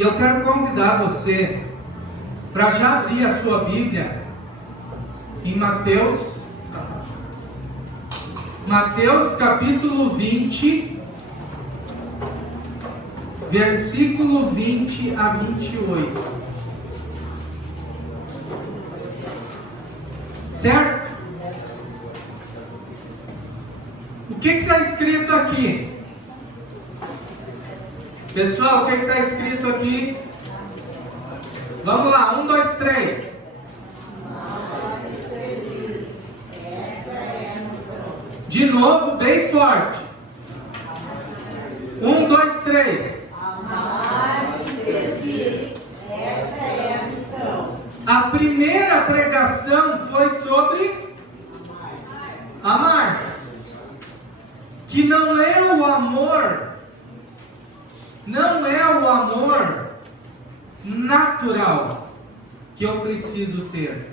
E eu quero convidar você para já abrir a sua Bíblia em Mateus capítulo 20, versículo 20 a 28. Certo? O que está escrito aqui? Pessoal, o que está escrito aqui? Vamos lá, 1, 2, 3. De novo, bem forte. 1, 2, 3. Amar e servir, essa é a missão. A primeira pregação foi sobre amar. Que não é o amor natural que eu preciso ter.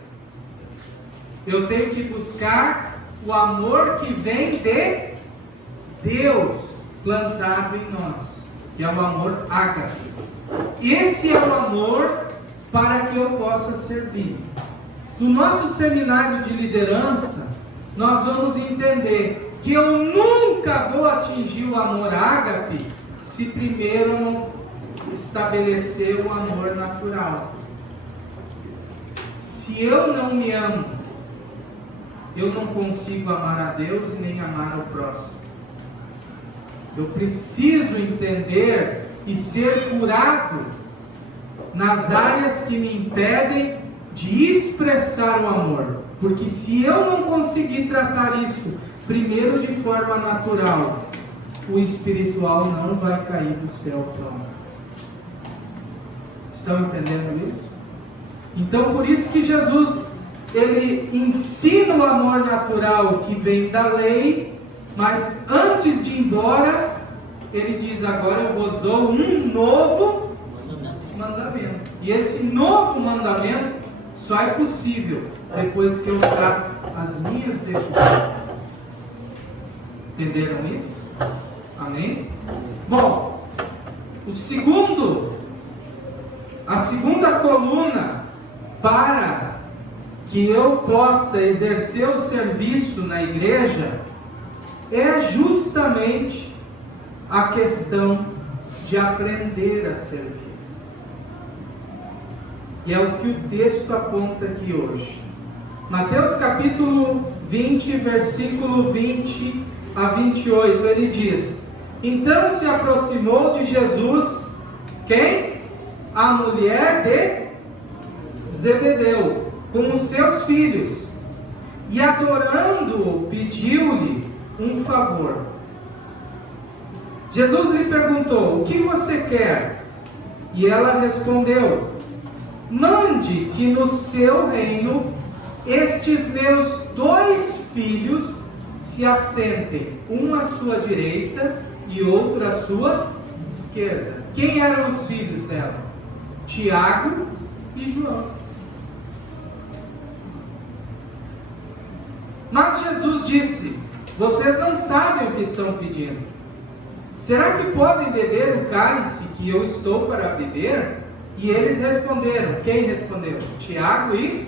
Eu tenho que buscar o amor que vem de Deus plantado em nós, que é o amor ágape. Esse é o amor para que eu possa servir. No nosso seminário de liderança, nós vamos entender que eu nunca vou atingir o amor ágape se primeiro eu não estabelecer o amor natural. Se eu não me amo, eu não consigo amar a Deus e nem amar ao próximo. Eu preciso entender e ser curado nas áreas que me impedem de expressar o amor. Porque se eu não conseguir tratar isso primeiro de forma natural, o espiritual não vai cair do céu para lá. Estão entendendo isso? Então, por isso que Jesus, ele ensina o amor natural que vem da lei, mas antes de ir embora, ele diz: agora eu vos dou um novo mandamento. E esse novo mandamento só é possível depois que eu trato as minhas deficiências. Entenderam isso? Amém? Bom, a segunda coluna para que eu possa exercer o serviço na igreja é justamente a questão de aprender a servir. E é o que o texto aponta aqui hoje. Mateus capítulo 20, versículo 20 a 28, ele diz: então se aproximou de Jesus, quem? A mulher de Zebedeu, com os seus filhos, e adorando-o, pediu-lhe um favor. Jesus lhe perguntou: o que você quer? E ela respondeu: mande que no seu reino estes meus 2 filhos se assentem, um à sua direita e outro à sua esquerda. Quem eram os filhos dela? Tiago e João. Mas Jesus disse: vocês não sabem o que estão pedindo. Será que podem beber o cálice que eu estou para beber? E eles responderam. Quem respondeu? Tiago e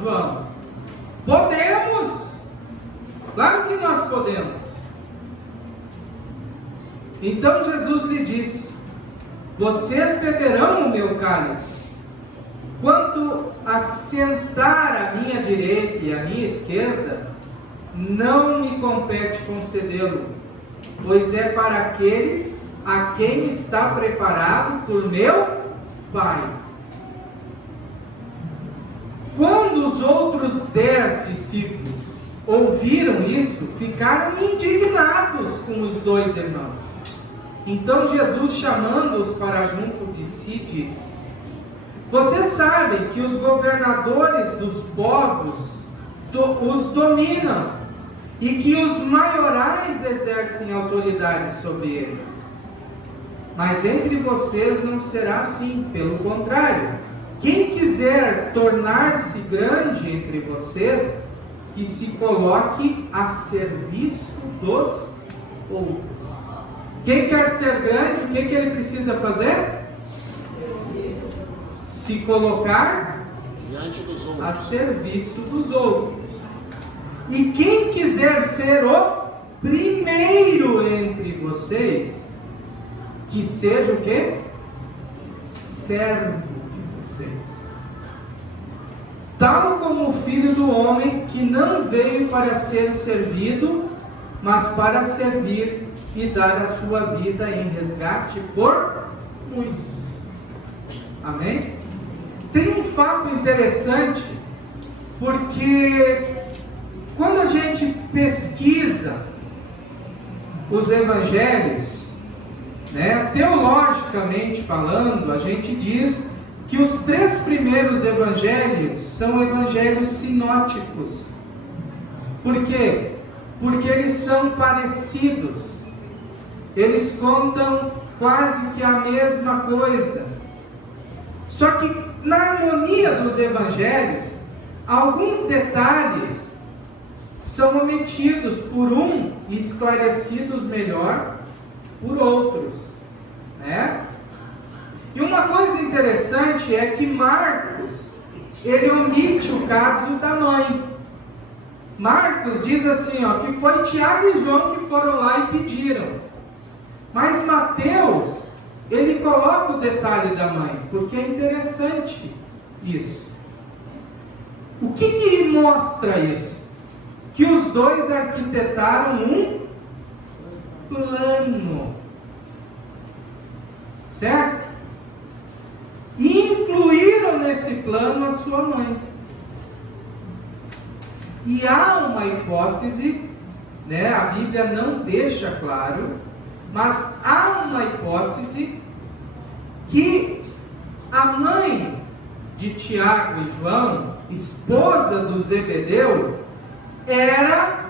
João. Podemos! Claro que nós podemos. Então Jesus lhe disse: vocês beberão o meu cálice. Quanto a sentar à minha direita e à minha esquerda, não me compete concedê-lo, pois é para aqueles a quem está preparado por meu Pai. Quando os outros 10 discípulos ouviram isso, ficaram indignados com os 2 irmãos. Então Jesus, chamando-os para junto de si, disse: vocês sabem que os governadores dos povos os dominam, e que os maiorais exercem autoridade sobre eles. Mas entre vocês não será assim, pelo contrário. Quem quiser tornar-se grande entre vocês, que se coloque a serviço dos outros. Quem quer ser grande, o que ele precisa fazer? se colocar diante dos outros, a serviço dos outros. E quem quiser ser o primeiro entre vocês, que seja o quê? Servo de vocês. Tal como o Filho do Homem, que não veio para ser servido, mas para servir e dar a sua vida em resgate por muitos. Amém? Tem um fato interessante, porque quando a gente pesquisa os evangelhos, teologicamente falando, a gente diz que os 3 primeiros evangelhos são evangelhos sinóticos. Por quê? Porque eles são parecidos. Eles contam quase que a mesma coisa. Só que na harmonia dos evangelhos, alguns detalhes são omitidos por um e esclarecidos melhor por outros, E uma coisa interessante é que Marcos, ele omite o caso da mãe. Marcos diz assim, que foi Tiago e João que foram lá e pediram. Mas Mateus, ele coloca o detalhe da mãe, porque é interessante isso. O que mostra isso? Que os dois arquitetaram um plano, certo? E incluíram nesse plano a sua mãe. E há uma hipótese, a Bíblia não deixa claro, mas há uma hipótese que a mãe de Tiago e João, esposa do Zebedeu, era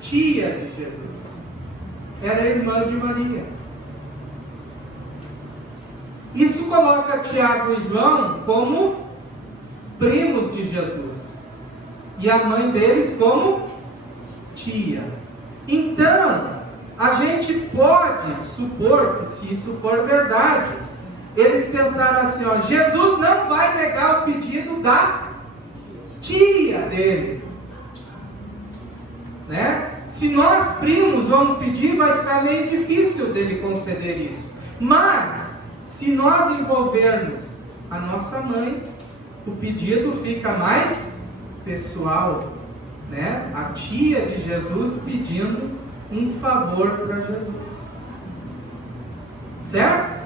tia de Jesus, era irmã de Maria. Isso coloca Tiago e João como primos de Jesus, e a mãe deles como tia. Então, a gente pode supor que, se isso for verdade, eles pensaram assim, Jesus não vai negar o pedido da tia dele, Se nós primos vamos pedir, vai ficar meio difícil dele conceder isso. Mas, se nós envolvermos a nossa mãe, o pedido fica mais pessoal, A tia de Jesus pedindo um favor para Jesus, certo?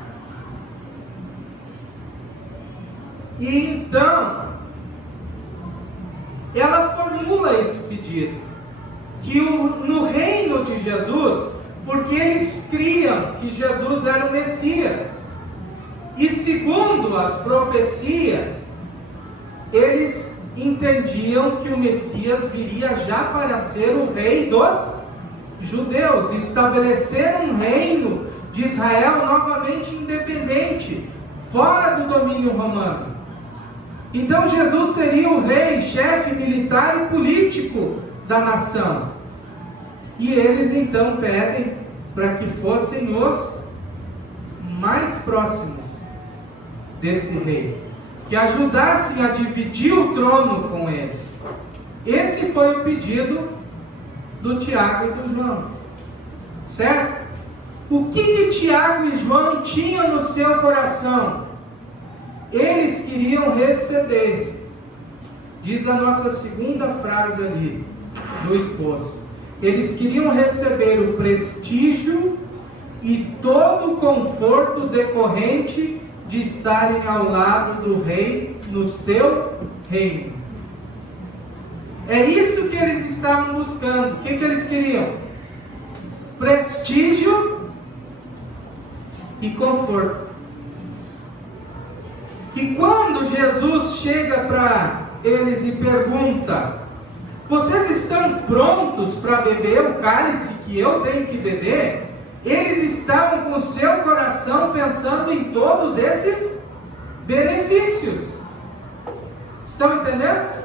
E então, ela formula esse pedido, que no reino de Jesus, porque eles criam que Jesus era o Messias, e segundo as profecias, eles entendiam que o Messias viria já para ser o rei dos judeus, estabelecer um reino de Israel novamente independente, fora do domínio romano. Então Jesus seria o rei, chefe militar e político da nação. E eles então pedem para que fossem os mais próximos desse rei, que ajudassem a dividir o trono com ele. Esse foi o pedido do Tiago e do João, certo? O que Tiago e João tinham no seu coração? Eles queriam receber, diz a nossa segunda frase ali do esboço, eles queriam receber o prestígio e todo o conforto decorrente de estarem ao lado do rei no seu reino. É isso que eles estavam buscando. O que eles queriam? Prestígio e conforto. E quando Jesus chega para eles e pergunta: vocês estão prontos para beber o cálice que eu tenho que beber? Eles estavam com o seu coração pensando em todos esses benefícios. Estão entendendo?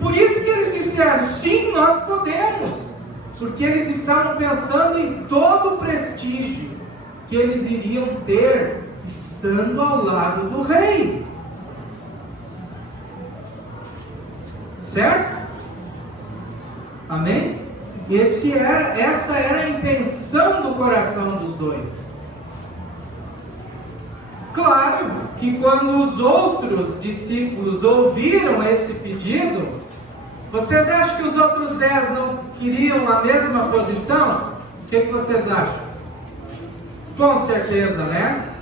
Por isso que eles disseram: sim, nós podemos. Porque eles estavam pensando em todo o prestígio que eles iriam ter estando ao lado do rei. Certo? Amém? Essa era a intenção do coração dos dois. Claro que quando os outros discípulos ouviram esse pedido, vocês acham que os outros 10 não queriam a mesma posição? O que vocês acham? Com certeza, né?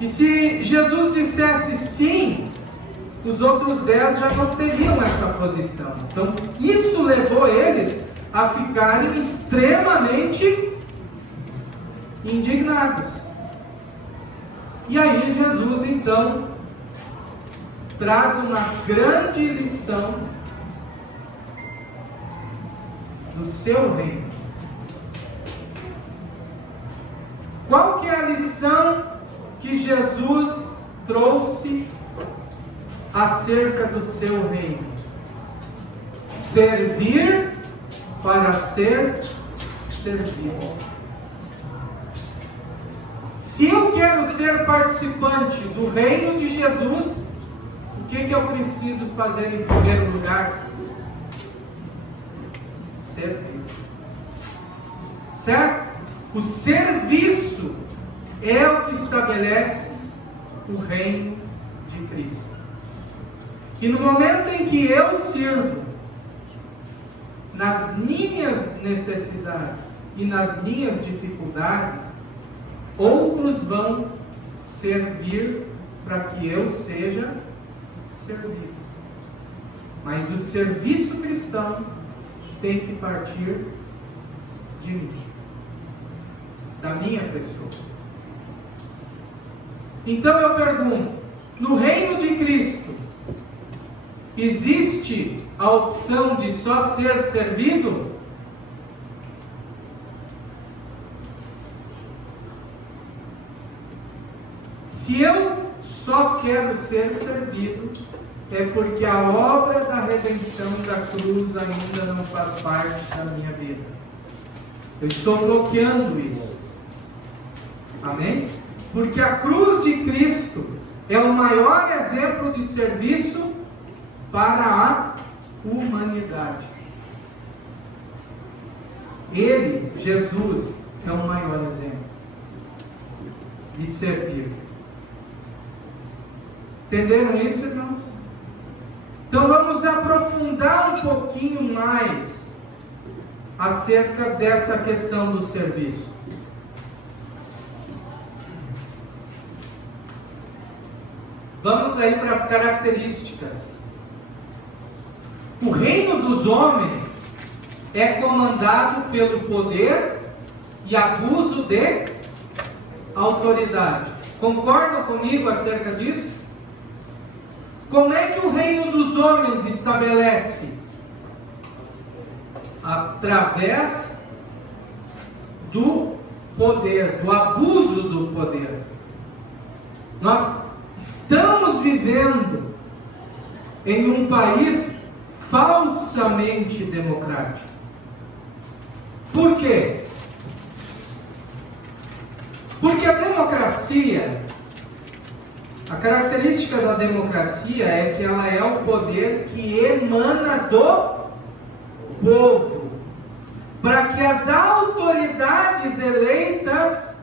E se Jesus dissesse sim, os outros 10 já não teriam essa posição. Então, isso levou eles a ficarem extremamente indignados. E aí Jesus, então, traz uma grande lição do seu reino. Qual que é a lição que Jesus trouxe acerca do seu reino? Servir para ser servido. Se eu quero ser participante do reino de Jesus, o que eu preciso fazer em primeiro lugar? Servir. Certo? O serviço é o que estabelece o reino de Cristo. E no momento em que eu sirvo nas minhas necessidades e nas minhas dificuldades, outros vão servir para que eu seja servido. Mas o serviço cristão tem que partir de mim, da minha pessoa. Então eu pergunto, no reino de Cristo, existe a opção de só ser servido? Se eu só quero ser servido, é porque a obra da redenção da cruz ainda não faz parte da minha vida. Eu estou bloqueando isso. Amém? Porque a cruz de Cristo é o maior exemplo de serviço para a humanidade. Ele, Jesus, é o maior exemplo de servir. Entenderam isso, irmãos? Então vamos aprofundar um pouquinho mais acerca dessa questão do serviço. Vamos aí para as características. O reino dos homens é comandado pelo poder e abuso de autoridade. Concordam comigo acerca disso? Como é que o reino dos homens estabelece? Através do poder, do abuso do poder. Nós estamos vivendo em um país falsamente democrático. Por quê? Porque a democracia, a característica da democracia é que ela é o poder que emana do povo, para que as autoridades eleitas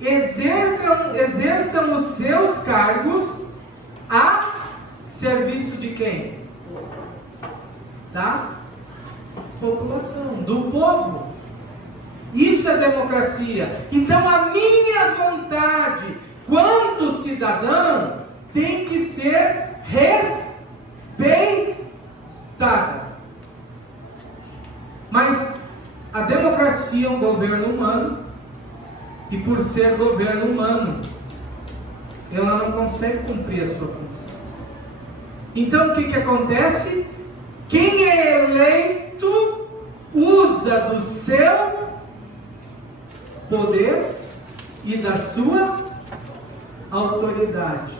exerçam os seus cargos a serviço de quem? Da população, do povo. Isso é democracia. Então a minha vontade, quanto cidadão, tem que ser respeitada. Mas a democracia é um governo humano, e por ser governo humano, ela não consegue cumprir a sua função. Então o que acontece? Quem é eleito usa do seu poder e da sua autoridade,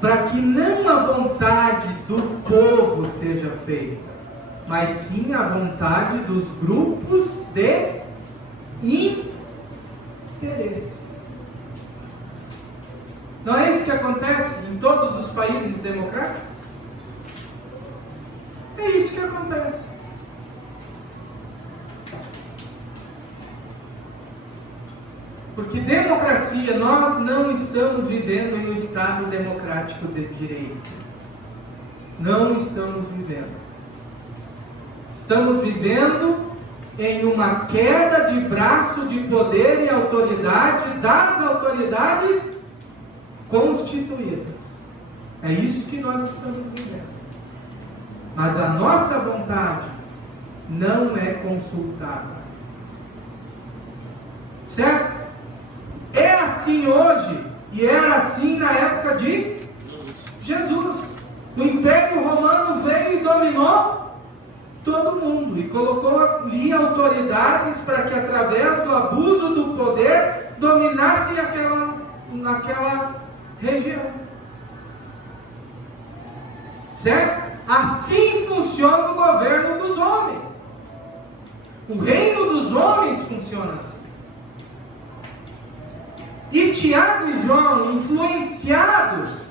para que não a vontade do povo seja feita, mas sim a vontade dos grupos de interesses. Não é isso que acontece em todos os países democráticos? acontece. Porque democracia, nós não estamos vivendo em um Estado democrático de direito. Não estamos vivendo. Estamos vivendo em uma queda de braço de poder e autoridade das autoridades constituídas. É isso que nós estamos vivendo. Mas a nossa vontade não é consultada. Certo? É assim hoje e era assim na época de Jesus. O Império Romano veio e dominou todo mundo e colocou ali autoridades para que através do abuso do poder dominassem naquela região. Certo? Assim funciona o governo dos homens. O reino dos homens funciona assim. E Tiago e João, influenciados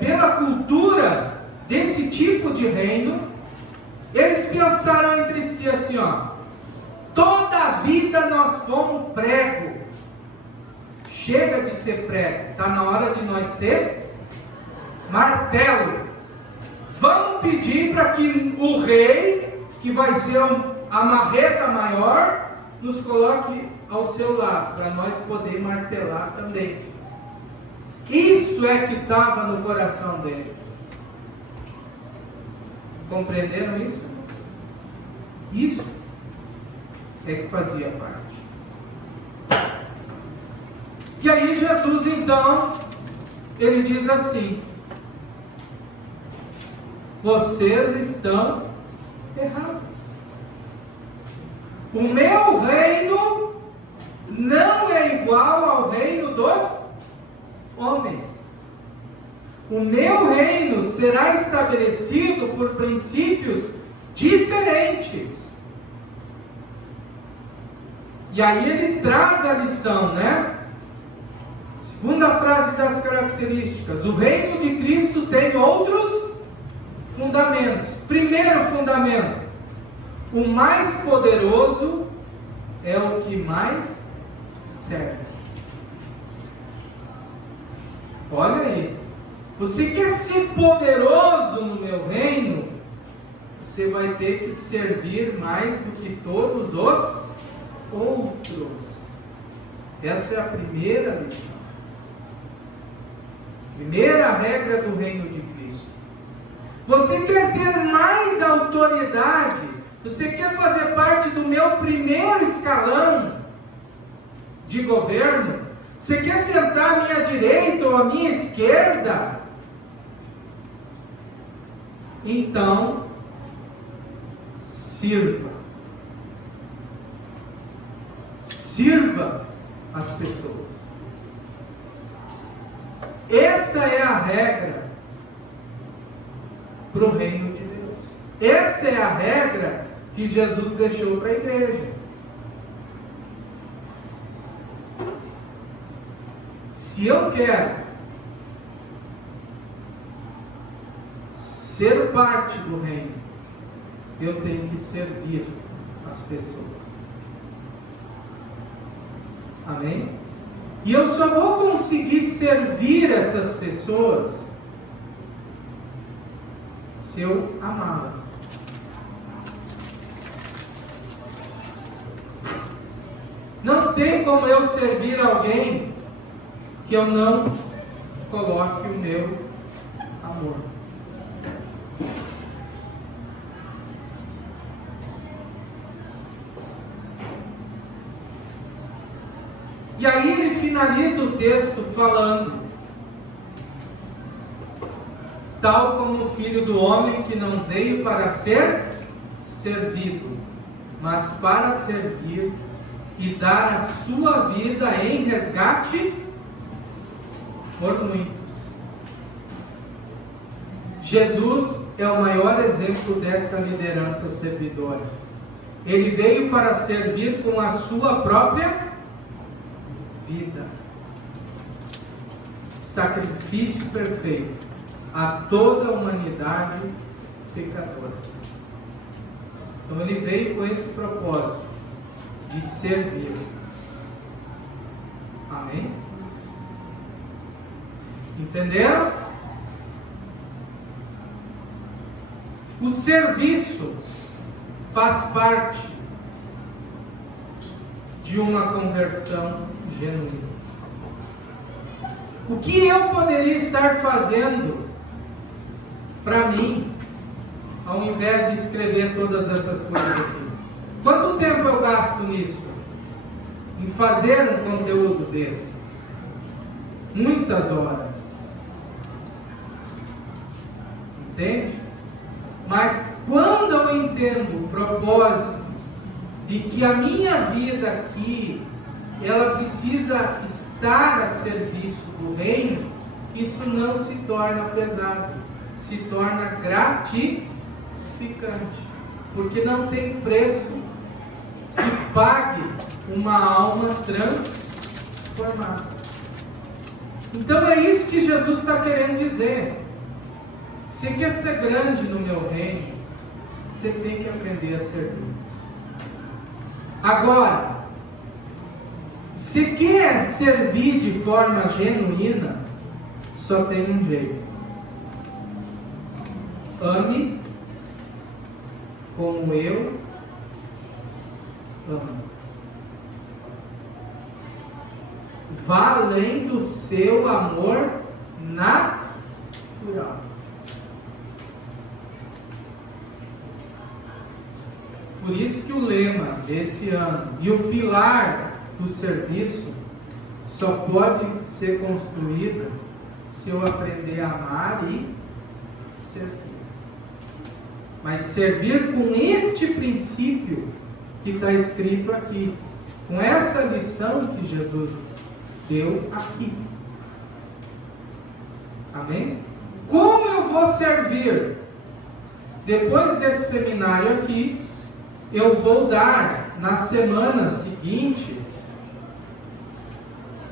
pela cultura desse tipo de reino, eles pensaram entre si assim, toda a vida nós fomos prego. Chega de ser prego, está na hora de nós ser martelo. Vamos pedir para que o rei, que vai ser a marreta maior, nos coloque ao seu lado, para nós poder martelar também. Isso é que estava no coração deles. Compreenderam isso? Isso é que fazia parte. E aí Jesus então, ele diz assim: vocês estão errados. O meu reino não é igual ao reino dos homens. O meu reino será estabelecido por princípios diferentes. E aí ele traz a lição, né? Segunda frase das características: o reino de Cristo tem outros fundamentos. Primeiro fundamento: o mais poderoso é o que mais serve. Olha aí. Você quer ser poderoso no meu reino? Você vai ter que servir mais do que todos os outros. Essa é a primeira lição. Primeira regra do reino de Cristo. Você quer ter mais autoridade? Você quer fazer parte do meu primeiro escalão de governo? Você quer sentar à minha direita ou à minha esquerda? Então, sirva. Sirva as pessoas. Essa é a regra para o reino de Deus. Essa é a regra que Jesus deixou para a igreja. Se eu quero ser parte do reino, eu tenho que servir as pessoas. Amém? E eu só vou conseguir servir essas pessoas se eu amá-las. Não tem como eu servir alguém que eu não coloque o meu amor. E aí ele finaliza o texto falando: tal como o Filho do Homem, que não veio para ser servido, mas para servir e dar a sua vida em resgate por muitos. Jesus é o maior exemplo dessa liderança servidora. Ele veio para servir com a sua própria vida. Sacrifício perfeito a toda a humanidade pecadora. Então ele veio com esse propósito de servir. Amém? Entenderam? O serviço faz parte de uma conversão genuína. O que eu poderia estar fazendo para mim, ao invés de escrever todas essas coisas aqui? Quanto tempo eu gasto nisso? Em fazer um conteúdo desse? Muitas horas. Entende? Mas quando eu entendo o propósito de que a minha vida aqui, ela precisa estar a serviço do reino, isso não se torna pesado, se torna gratificante, porque não tem preço que pague uma alma transformada. Então é isso que Jesus está querendo dizer. Você quer ser grande no meu reino, você tem que aprender a servir. Agora, se quer servir de forma genuína, só tem um jeito: ame como eu amo. Vá além do seu amor natural. Por isso que o lema desse ano e o pilar do serviço só pode ser construído se eu aprender a amar e servir. Mas servir com este princípio que está escrito aqui, com essa lição que Jesus deu aqui. Amém? Como eu vou servir? Depois desse seminário aqui, eu vou dar nas semanas seguintes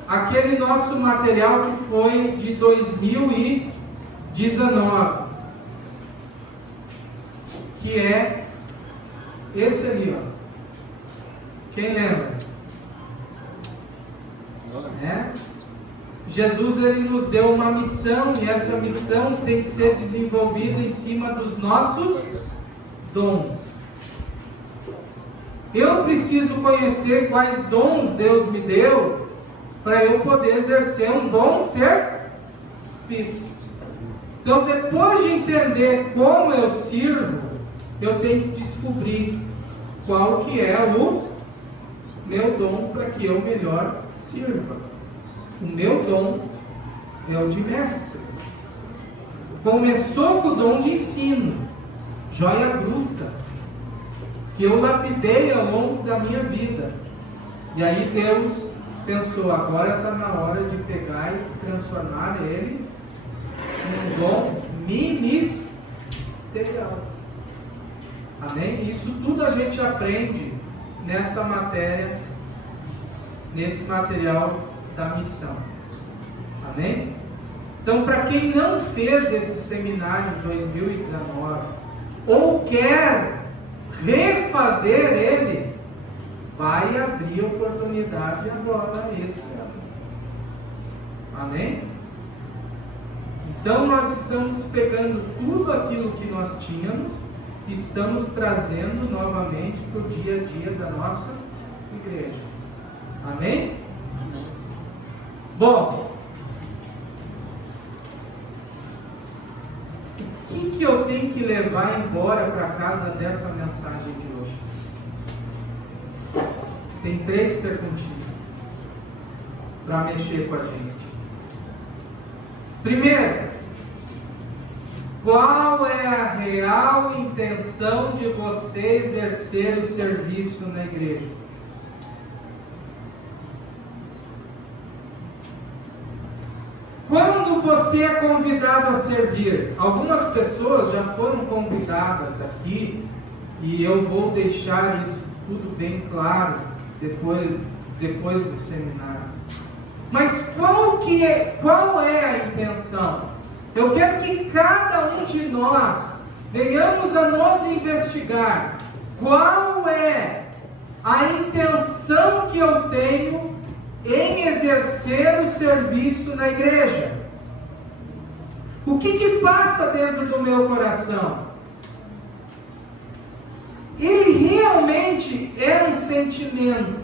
aquele nosso material que foi de 2019, que é esse ali, ó. Quem lembra? Jesus, ele nos deu uma missão, e essa missão tem que ser desenvolvida em cima dos nossos dons. Eu preciso conhecer quais dons Deus me deu para eu poder exercer um bom serviço. Então, depois de entender como eu sirvo, eu tenho que descobrir qual que é o meu dom para que eu melhor sirva. O meu dom é o de mestre. Começou com o dom de ensino, joia bruta, que eu lapidei ao longo da minha vida. E aí Deus pensou, agora está na hora de pegar e transformar ele num dom ministerial. Amém? Isso tudo a gente aprende nessa matéria, nesse material da missão. Amém? Então, para quem não fez esse seminário em 2019, ou quer refazer ele, vai abrir oportunidade agora esse ano. Amém? Então nós estamos pegando tudo aquilo que nós tínhamos e estamos trazendo novamente para o dia a dia da nossa igreja. Amém? Bom, o que eu tenho que levar embora para casa dessa mensagem de hoje? Tem 3 perguntinhas para mexer com a gente. Primeiro, qual é a real intenção de você exercer o serviço na igreja? Quando você é convidado a servir, algumas pessoas já foram convidadas aqui, e eu vou deixar isso tudo bem claro depois do seminário. Mas qual é a intenção? Eu quero que cada um de nós venhamos a nos investigar qual é a intenção que eu tenho em exercer o serviço na igreja. O que passa dentro do meu coração? Ele realmente é um sentimento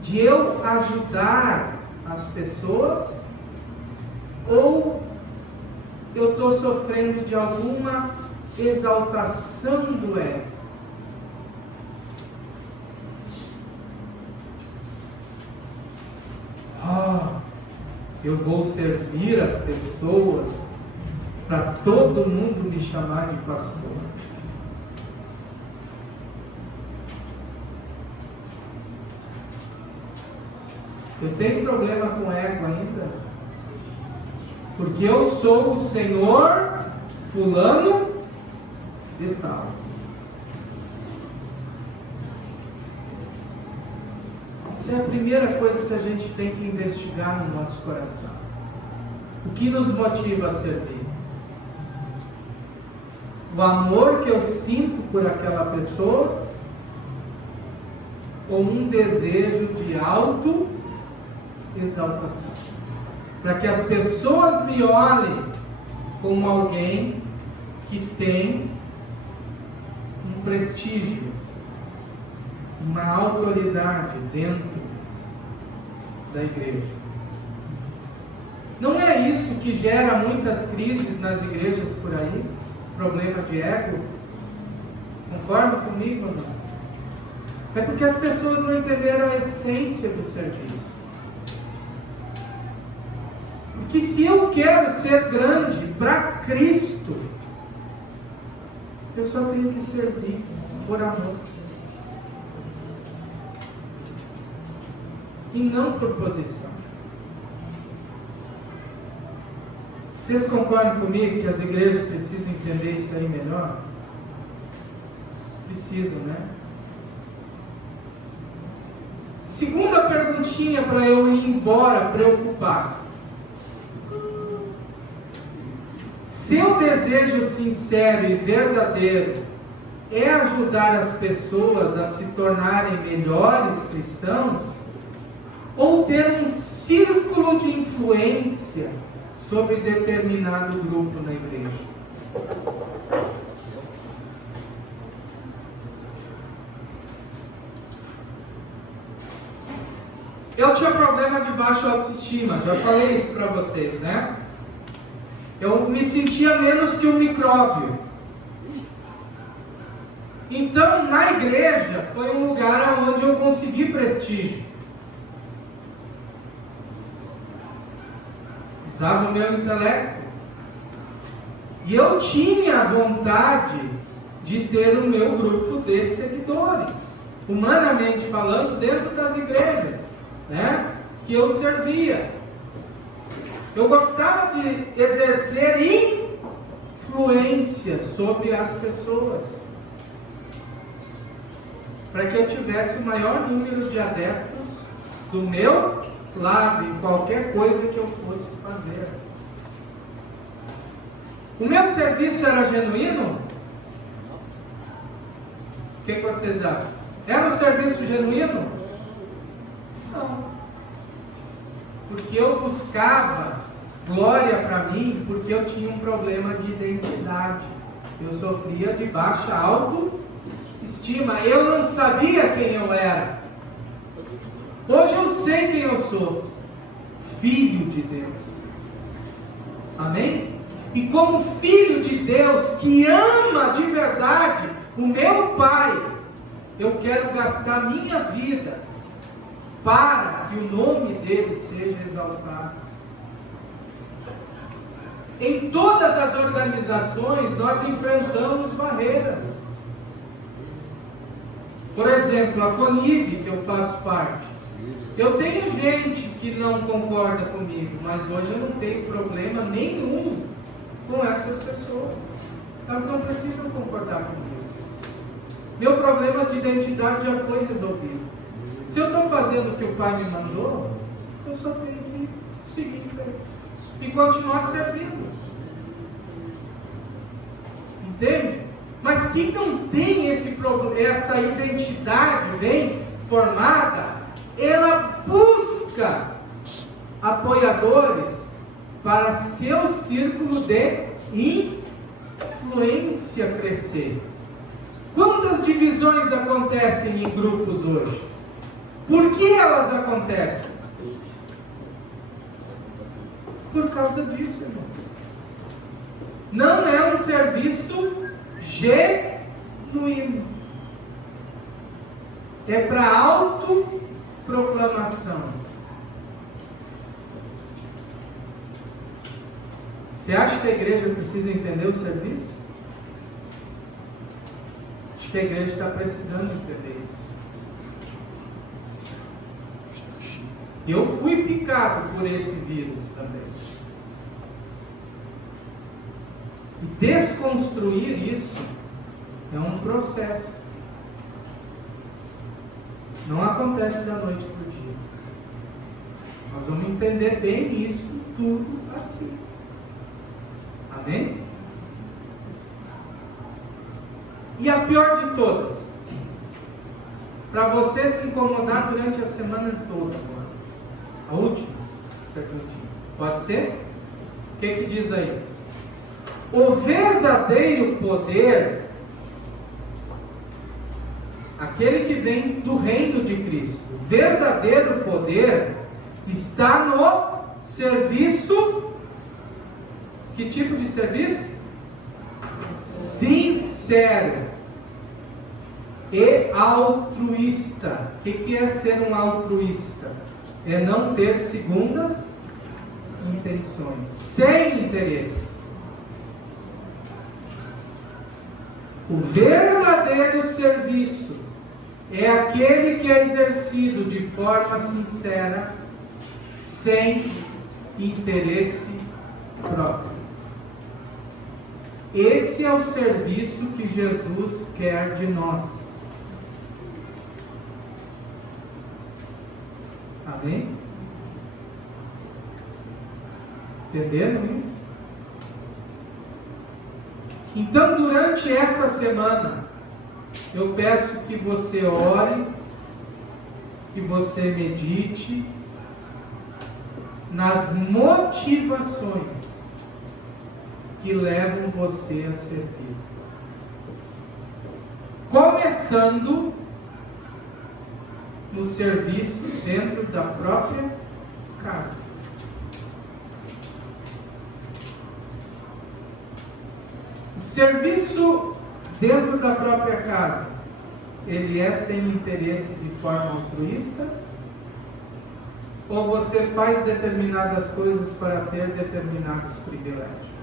de eu ajudar as pessoas? Ou eu estou sofrendo de alguma exaltação do ego? Eu vou servir as pessoas para todo mundo me chamar de pastor. Eu tenho problema com ego ainda, porque eu sou o Senhor fulano de tal. Essa é a primeira coisa que a gente tem que investigar no nosso coração. O que nos motiva a servir? O amor que eu sinto por aquela pessoa, ou um desejo de auto-exaltação? Para que as pessoas me olhem como alguém que tem um prestígio, uma autoridade dentro da igreja. Não é isso que gera muitas crises nas igrejas por aí? Problema de ego? Concorda comigo ou não? É porque as pessoas não entenderam a essência do serviço. Porque se eu quero ser grande para Cristo, eu só tenho que servir por amor. E não por posição. Vocês concordam comigo que as igrejas precisam entender isso aí melhor? Precisam, né? Segunda perguntinha para eu ir embora preocupado. Seu desejo sincero e verdadeiro é ajudar as pessoas a se tornarem melhores cristãos? Ou ter um círculo de influência sobre determinado grupo na igreja? Eu tinha problema de baixa autoestima, já falei isso para vocês, né? Eu me sentia menos que um micróbio. Então, na igreja, foi um lugar onde eu consegui prestígio. Usava o meu intelecto. E eu tinha vontade de ter o meu grupo de seguidores, humanamente falando, dentro das igrejas, né, que eu servia. Eu gostava de exercer influência sobre as pessoas, para que eu tivesse o maior número de adeptos do meu lado em qualquer coisa que eu fosse fazer. O meu serviço era genuíno? O que vocês acham? Era um serviço genuíno? Não. Porque eu buscava glória para mim, porque eu tinha um problema de identidade. Eu sofria de baixa autoestima. Eu não sabia quem eu era. Hoje eu sei quem eu sou. Filho de Deus. Amém? E como filho de Deus que ama de verdade o meu Pai, eu quero gastar minha vida para que o nome dele seja exaltado. Em todas as organizações nós enfrentamos barreiras. Por exemplo, a CONIB, que eu faço parte. Eu tenho gente que não concorda comigo, mas hoje eu não tenho problema nenhum com essas pessoas. Elas não precisam concordar comigo. Meu problema de identidade já foi resolvido. Se eu estou fazendo o que o Pai me mandou, eu só tenho que seguir e continuar servindo. Entende? Mas que não tem essa identidade bem formada, ela busca apoiadores para seu círculo de influência crescer. Quantas divisões acontecem em grupos hoje? Por que elas acontecem? Por causa disso, irmão. Não é um serviço genuíno. É para autoproclamação. Você acha que a igreja precisa entender o serviço? Acho que a igreja está precisando entender isso. Eu fui picado por esse vírus também. E desconstruir isso é um processo. Não acontece da noite para o dia. Nós vamos entender bem isso tudo aqui. Amém? E a pior de todas, para você se incomodar durante a semana toda agora. A última perguntinha. Pode ser? O que diz aí? O verdadeiro poder, aquele que vem do reino de Cristo, o verdadeiro poder está no serviço. Que tipo de serviço? Sincero e altruísta. O que é ser um altruísta? É não ter segundas intenções, sem interesse. O verdadeiro serviço é aquele que é exercido de forma sincera, sem interesse próprio. Esse é o serviço que Jesus quer de nós. Amém? Entenderam isso? Então, durante essa semana, eu peço que você ore, que você medite nas motivações que levam você a servir. Começando no serviço dentro da própria casa. O serviço dentro da própria casa, ele é sem interesse de forma altruísta? Ou você faz determinadas coisas para ter determinados privilégios?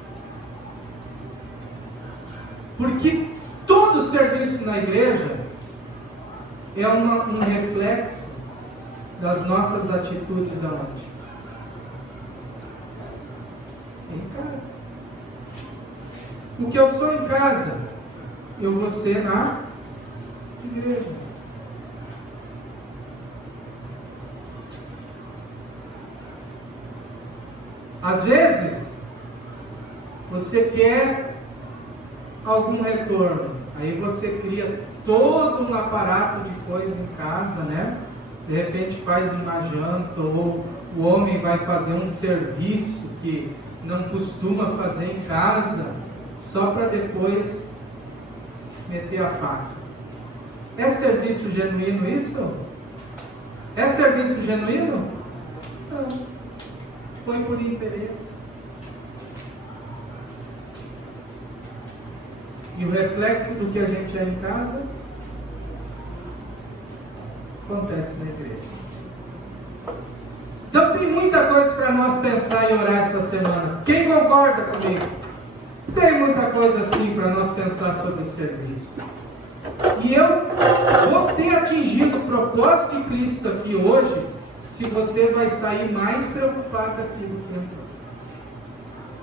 Porque todo serviço na igreja é um reflexo das nossas atitudes aonde? Em casa. O que eu sou em casa, eu vou ser na igreja. Às vezes, você quer algum retorno, aí você cria todo um aparato de coisa em casa, né? De repente faz uma janta, ou o homem vai fazer um serviço que não costuma fazer em casa, só para depois meter a faca. É serviço genuíno isso? É serviço genuíno? Não. Foi por interesse. E o reflexo do que a gente é em casa acontece na igreja. Então tem muita coisa para nós pensar e orar essa semana. Quem concorda comigo? Tem muita coisa assim para nós pensar sobre o serviço. E eu vou ter atingido o propósito de Cristo aqui hoje, se você vai sair mais preocupado daquilo que entrou.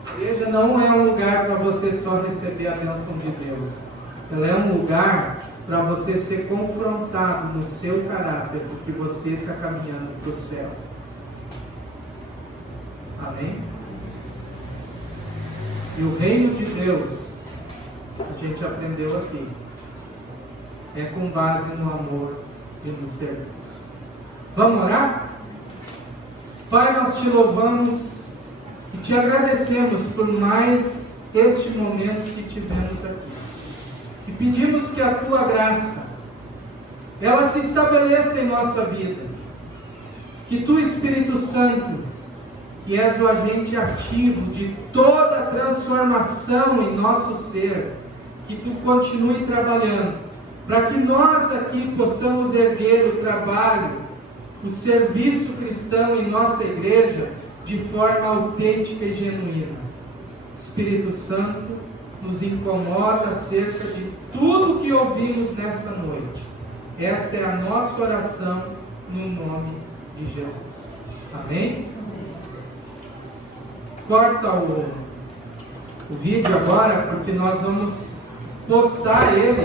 A igreja não é um lugar para você só receber a bênção de Deus. Ela é um lugar para você ser confrontado no seu caráter, porque você está caminhando para o céu. Amém? E o reino de Deus A gente aprendeu aqui. É com base no amor e no serviço. Vamos orar? Pai, nós te louvamos e te agradecemos por mais este momento que tivemos aqui. E pedimos que a tua graça, ela se estabeleça em nossa vida. Que tu, Espírito Santo, que és o agente ativo de toda a transformação em nosso ser, que tu continue trabalhando, para que nós aqui possamos erguer o trabalho, o serviço cristão em nossa igreja de forma autêntica e genuína. Espírito Santo, nos incomoda acerca de tudo que ouvimos nessa noite. Esta é a nossa oração no nome de Jesus. Amém? Corta o vídeo agora, porque nós vamos postar ele